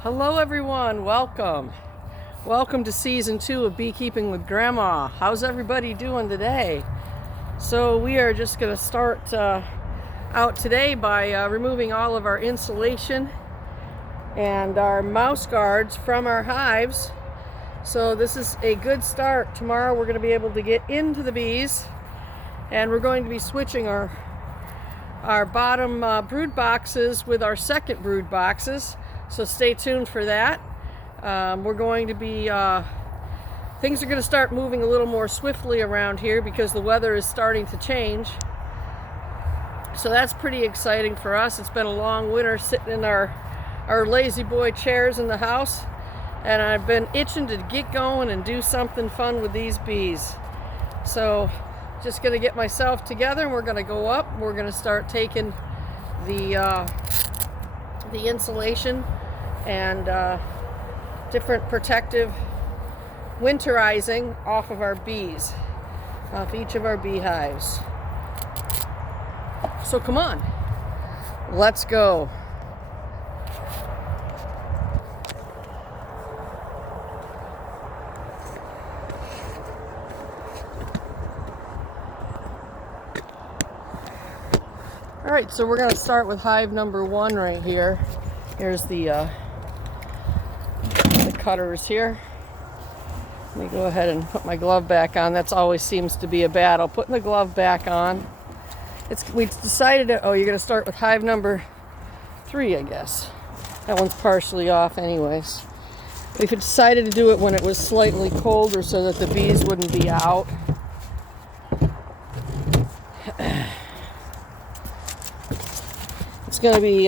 Hello everyone, welcome. Welcome to season 2 of Beekeeping with Grandma. How's everybody doing today? So we are just going to start out today by removing all of our insulation and our mouse guards from our hives. So this is a good start. Tomorrow we're going to be able to get into the bees, and we're going to be switching our bottom brood boxes with our second brood boxes. So stay tuned for that. We're going to be, things are going to start moving a little more swiftly around here because the weather is starting to change. So that's pretty exciting for us. It's been a long winter sitting in our lazy boy chairs in the house, and I've been itching to get going and do something fun with these bees. So just going to get myself together, and we're going to go up. We're going to start taking the insulation and different protective winterizing off of our bees, off each of our beehives. So come on, let's go. All right, so we're going to start with hive number 1 right here. Here's the cutters here. Let me go ahead and put my glove back on. That's always seems to be a battle, putting the glove back on. We decided to, you're going to start with hive number 3, I guess. That one's partially off anyways. We decided to do it when it was slightly colder so that the bees wouldn't be out. It's going to be,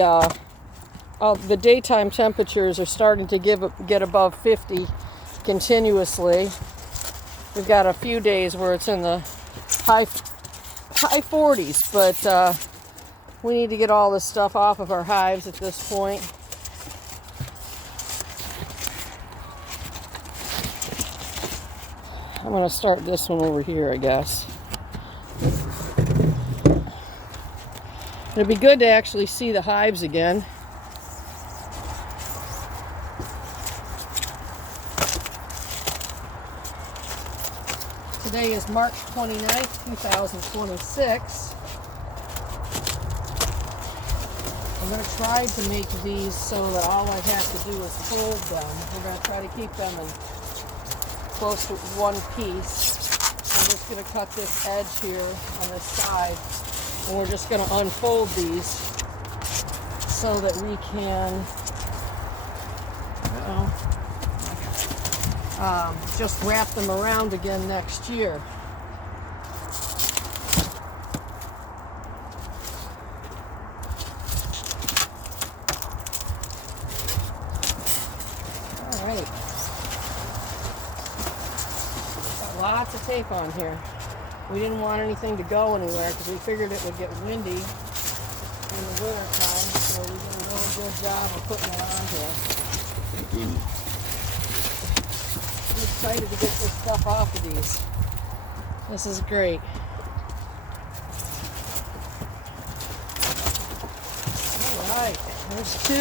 the daytime temperatures are starting to get above 50 continuously. We've got a few days where it's in the high 40s, but we need to get all this stuff off of our hives at this point. I'm going to start this one over here, I guess. It'd be good to actually see the hives again. Today is March 29th, 2026. I'm going to try to make these so that all I have to do is fold them. We're going to try to keep them in close to one piece. I'm just going to cut this edge here on this side, and we're just going to unfold these so that we can just wrap them around again next year. All right. Got lots of tape on here. We didn't want anything to go anywhere because we figured it would get windy in the winter time, so we did a really good job of putting it on here. I'm excited to get this stuff off of these. This is great. All right, there's 2.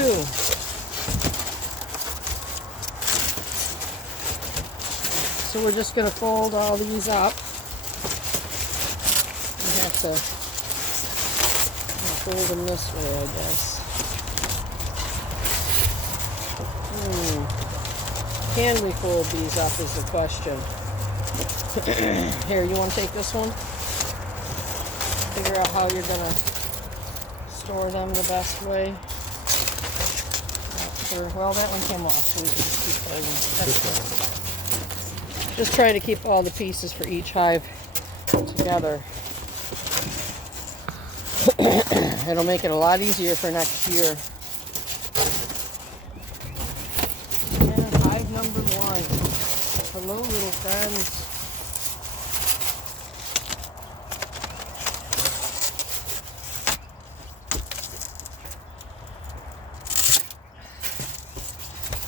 So we're just going to fold all these up. We have to fold them this way, I guess. Can we fold these up is the question. Here, you want to take this one? Figure out how you're going to store them the best way. Well, that one came off, so we can just keep putting. Just try to keep all the pieces for each hive together. It'll make it a lot easier for next year. And hive number 1. Hello, little friends.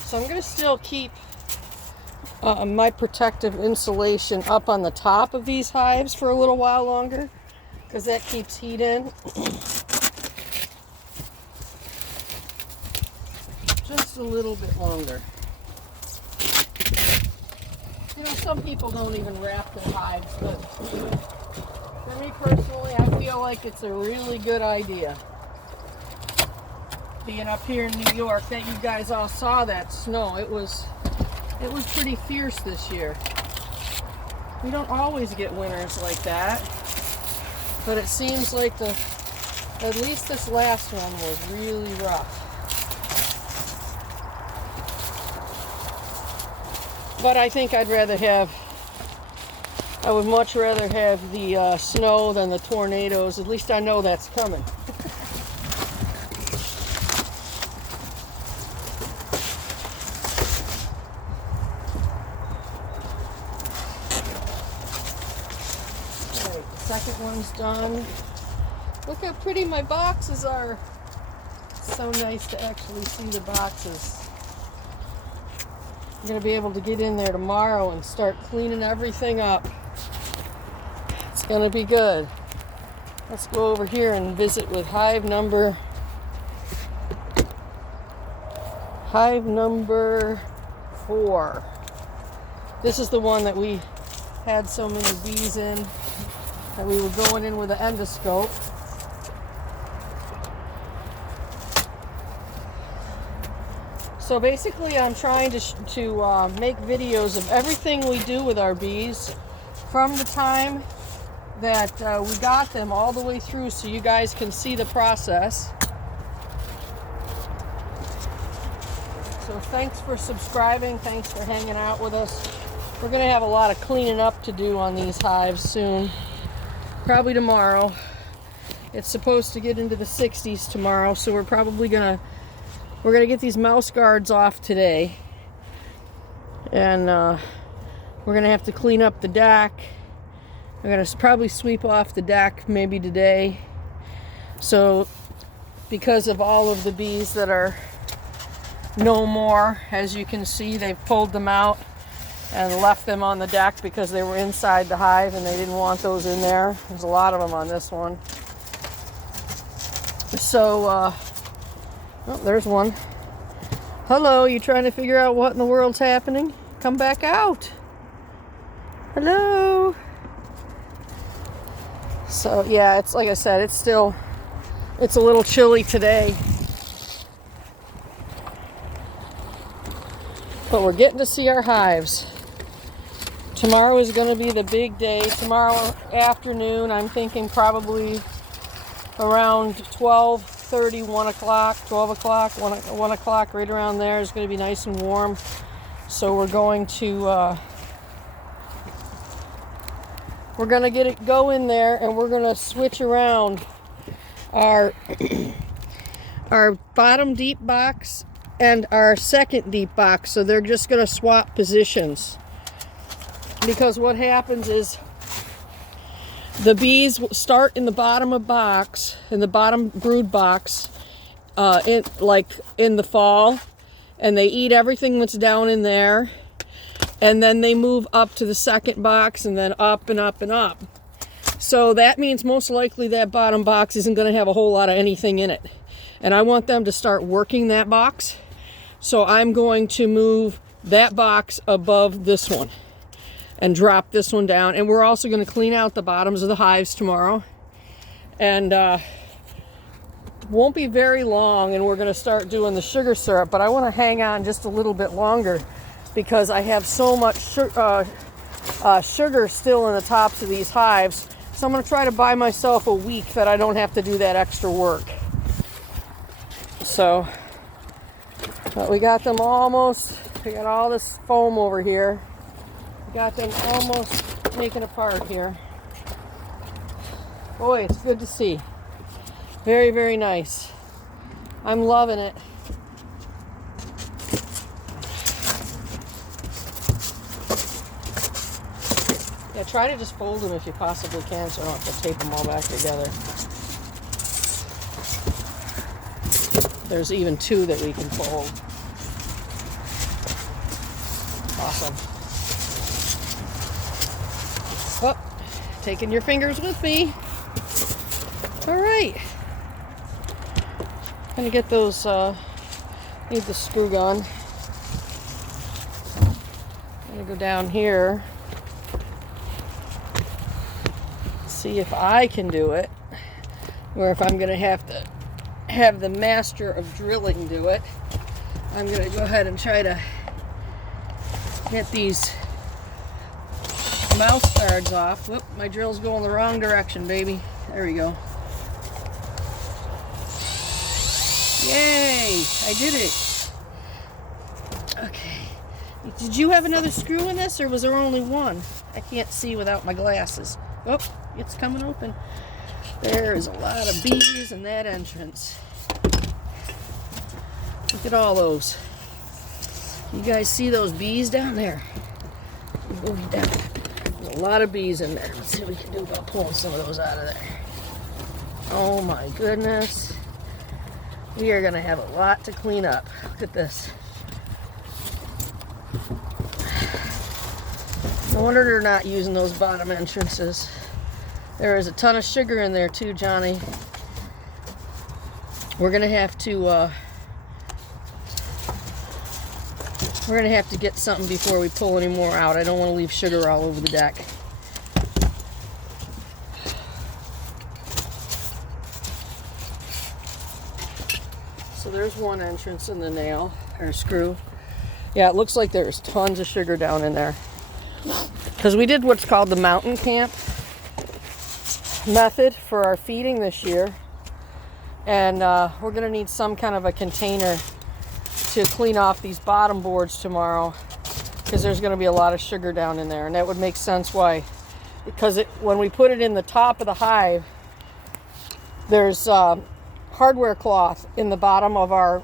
So I'm going to still keep my protective insulation up on the top of these hives for a little while longer, because that keeps heat in. just a little bit longer. You know, some people don't even wrap their hives, but for me personally, I feel like it's a really good idea. Being up here in New York, that you guys all saw that snow. It was pretty fierce this year. We don't always get winters like that, but it seems like at least this last one was really rough. But I think I would much rather have the snow than the tornadoes. At least I know that's coming. Alright, the second one's done. Look how pretty my boxes are. It's so nice to actually see the boxes. I'm going to be able to get in there tomorrow and start cleaning everything up. It's going to be good. Let's go over here and visit with hive number 4. This is the one that we had so many bees in that we were going in with an endoscope. So basically I'm trying to make videos of everything we do with our bees from the time that we got them all the way through, so you guys can see the process. So thanks for subscribing, thanks for hanging out with us. We're going to have a lot of cleaning up to do on these hives soon, probably tomorrow. It's supposed to get into the 60s tomorrow, so we're going to get these mouse guards off today, and we're going to have to clean up the deck. We're going to probably sweep off the deck maybe today. So because of all of the bees that are no more, as you can see, they've pulled them out and left them on the deck because they were inside the hive and they didn't want those in there. There's a lot of them on this one. So oh, there's one. Hello, you trying to figure out what in the world's happening? Come back out. Hello. So yeah, it's like I said, it's a little chilly today. But we're getting to see our hives. Tomorrow is going to be the big day. Tomorrow afternoon, I'm thinking probably around 12:30, 1 o'clock, 12 o'clock, 1 o'clock, right around there. It's going to be nice and warm. So we're going to go in there, and we're going to switch around our our bottom deep box and our second deep box. So they're just going to swap positions. Because what happens is the bees start in the bottom of box, in the bottom brood box, in the fall, and they eat everything that's down in there, and then they move up to the second box, and then up and up and up. So that means most likely that bottom box isn't going to have a whole lot of anything in it, and I want them to start working that box. So I'm going to move that box above this one and drop this one down. And we're also going to clean out the bottoms of the hives tomorrow. And won't be very long, and we're going to start doing the sugar syrup. But I want to hang on just a little bit longer because I have so much sugar still in the tops of these hives. So I'm going to try to buy myself a week that I don't have to do that extra work. So but we got them almost, we got all this foam over here. Got them almost taken apart here. Boy, it's good to see. Very, very nice. I'm loving it. Yeah, try to just fold them if you possibly can so I don't have to tape them all back together. There's even 2 that we can fold. Awesome. Oh, taking your fingers with me. All right. Gonna get those Need the screw gun. I'm gonna go down here, see if I can do it, or if I'm gonna have to have the master of drilling do it. I'm gonna go ahead and try to get these mouse guards off. Whoop, my drill's going the wrong direction, baby. There we go. Yay! I did it. Okay. Did you have another screw in this, or was there only one? I can't see without my glasses. Oh, it's coming open. There is a lot of bees in that entrance. Look at all those. You guys see those bees down there? Move down. There's a lot of bees in there. Let's see what we can do about pulling some of those out of there. Oh my goodness. We are going to have a lot to clean up. Look at this. No wonder they're not using those bottom entrances. There is a ton of sugar in there too, Johnny. We're going to have to get something before we pull any more out. I don't want to leave sugar all over the deck. So there's one entrance in the nail, or screw. Yeah, it looks like there's tons of sugar down in there. Because we did what's called the mountain camp method for our feeding this year. And we're going to need some kind of a container to clean off these bottom boards tomorrow, because there's going to be a lot of sugar down in there. And that would make sense why. Because when we put it in the top of the hive, there's hardware cloth in the bottom of our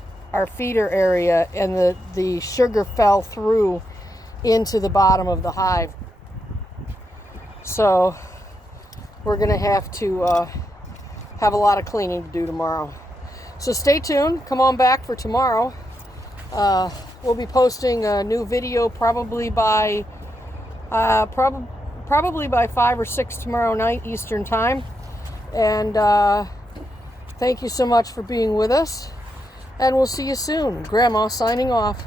feeder area, and the sugar fell through into the bottom of the hive. So we're going to have have a lot of cleaning to do tomorrow. So stay tuned. Come on back for tomorrow. We'll be posting a new video probably by 5 or 6 tomorrow night Eastern time. And thank you so much for being with us, and we'll see you soon. Grandma signing off.